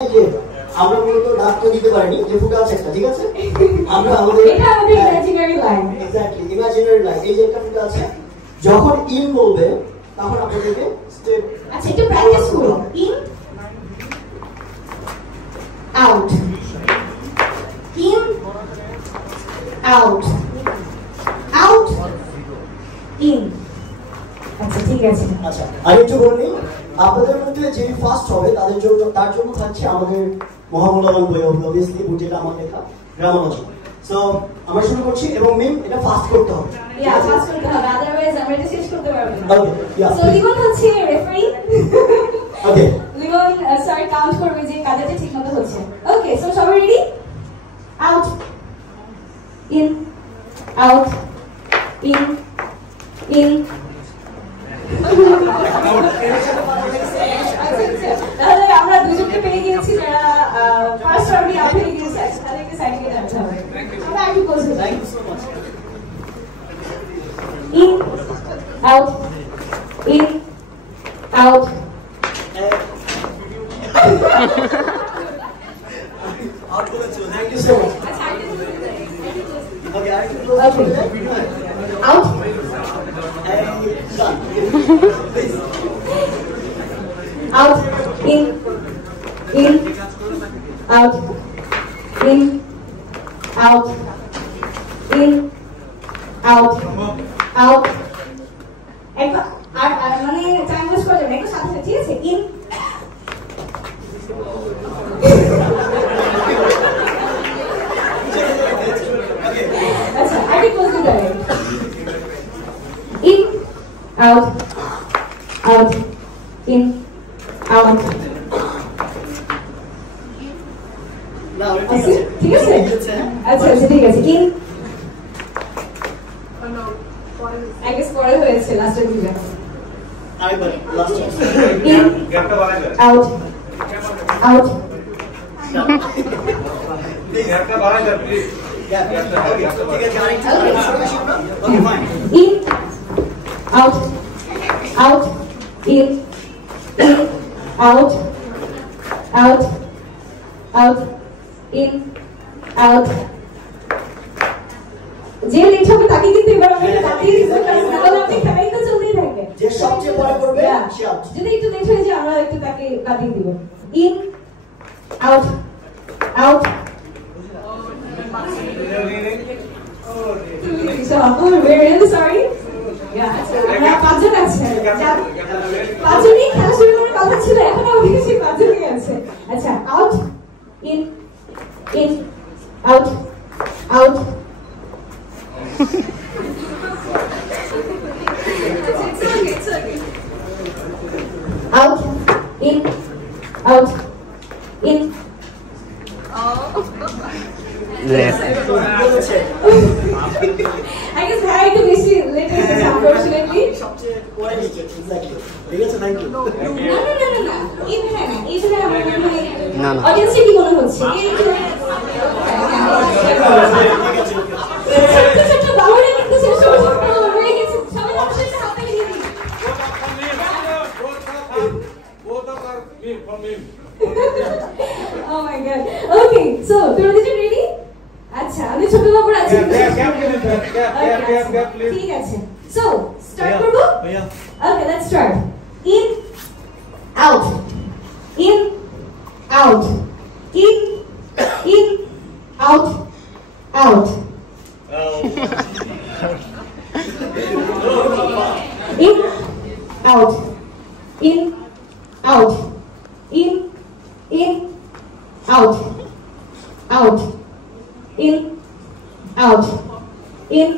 যে আমরা মূলত ডাকটা দিতে পারিনি যে ফুটা আছে একটা, ঠিক আছে? আমরা আমাদের এটা আমাদের imaginary line, exactly imaginary line. এই যে একটা ফুটা আছে, যখন ইন বলবে তখন আপনাদেরকে স্টেপ। আচ্ছা একটু প্র্যাকটিস করো। In out, in out, out in. আচ্ছা ঠিক আছে। আচ্ছা আর একটু বলি, আপনাদের মধ্যে যে ফার্স্ট হবে তার জন্য থাকছে আমাদের মহামূল্যবান বই, অবভিয়াসলি বই যেটা আমার লেখা, গ্রামালজি। সো আমরা শুরু করছি এবং মেন এটা ফাস্ট করতে হবে। ইয়া ফাস্ট করতে হবে, আদারওয়াইজ আমরা এটা শেষ করতে পারবো না। ওকে ইয়া সো লিমন হচ্ছে রেফারি। ওকে লিমন স্যার কাউন্ট করবে যে কাজটা ঠিকমতো হচ্ছে। ওকে সো সবাই ready? Out, in, out, in, in. তাহলে আমরা দুজনকে পেয়ে গিয়েছি যারা ফার্স্ট রাউন্ডে আউট হয়ে গিয়েছে। তাদেরকে সাইডে গিয়ে দাঁড়াতে হবে। আমরা একটু বলছি thank you so much. In out, in out. Out করেছো, thank you so much. Okay আর একটু ক্লোজ করবে out, out, in, out, in, out, in, out, out. একবার আর মানে টাইম ওয়েস্ট করা যাবে না, একটু সাথে সাথে, ঠিক আছে? ইন আচ্ছা আগে ক্লোজ দিতে হবে। In out, out, in, out. ঠিক আছে? আচ্ছা আচ্ছা ঠিক আছে। ইন I guess পরে হয়েছে লাস্টের দিকে। আরেকবার লাস্ট ইন আউট, আউট। ঠিক আছে আরেকটু okay fine. In out, out, in, out, out, out, in, out. যে লেট হবে তাকে কিন্তু এবার আমরা তাকিয়ে দিব, কারণ তাহলে আপনি টাইম তো চলতেই থাকবে। যে সবচেয়ে পরে করবে সে আউট। যদি একটু লেট হয়ে যায় আমরা একটু তাকে কাটিয়ে দিব। In out, out. So, we're really sorry. আমরা পাঁচজন আছে, পাঁচজনই খেলা শুরু করার কথা ছিল, এখন আমাদের কাছে পাঁচজনই আছে। আচ্ছা out, in, in, out, out. Out, in, out, in. I guess I had to miss it later, unfortunately. সবচেয়ে পরে নিচে এক্স্যাক্টলি। ঠিক আছে থ্যাংক ইউ। না এই জন্য আমার মনে হয় অডিয়েন্সে কি মনে হচ্ছে? ছোট বাবুরা কিন্তু শেষ হয়ে গেছে, সবাই অবশ্যই হাত তালি দিয়ে দিন। Oh my god. Okay, so তোমরা দুজন রেডি? আচ্ছা আমি ছোট বাবুর আছি। ঠিক আছে। So start করব? Okay, let's start. In, out, in, out, in, out, out. In, out, in, out, in, out, out, in, out, in,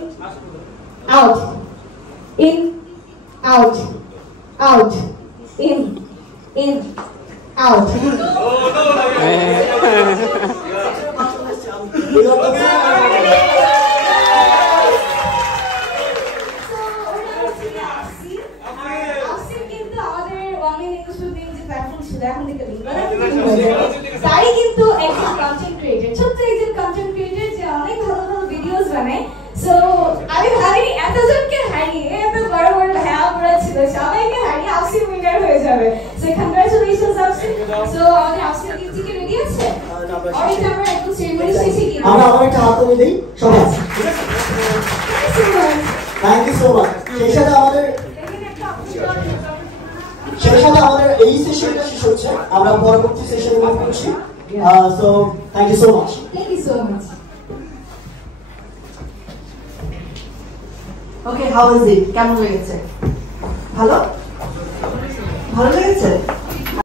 out, in, out, out, in, out. তাই কিন্তু একজন কন্টেন্ট ক্রিয়েটর, ছোট্ট একজন কন্টেন্ট ক্রিয়েটর যে অনেক ভালো ভালো ভিডিওস বানায়। সো আমি ভাবি এতজনকে হারিয়ে, এত বড় বড় হ্যাঁ আমরা ছিল, সবাইকে হারিয়ে আফসিন উইনার হয়ে যাবে। So congratulations আফসিন। সো আমাদের আফসিন অরেঞ্জ আমরা একদম সেরিমনি শেষে গিয়ে আমরা আবার একটা হাততালি দেই সবাই। Thank you so much. সেই সাথে আমাদের এই সেশনটা শেষ হচ্ছে, আমরা পরবর্তী সেশনে মুভ করছি। So thank you so much. Thank you so much. Okay, how is it? কেমন লেগেছে? ভালো লেগেছে?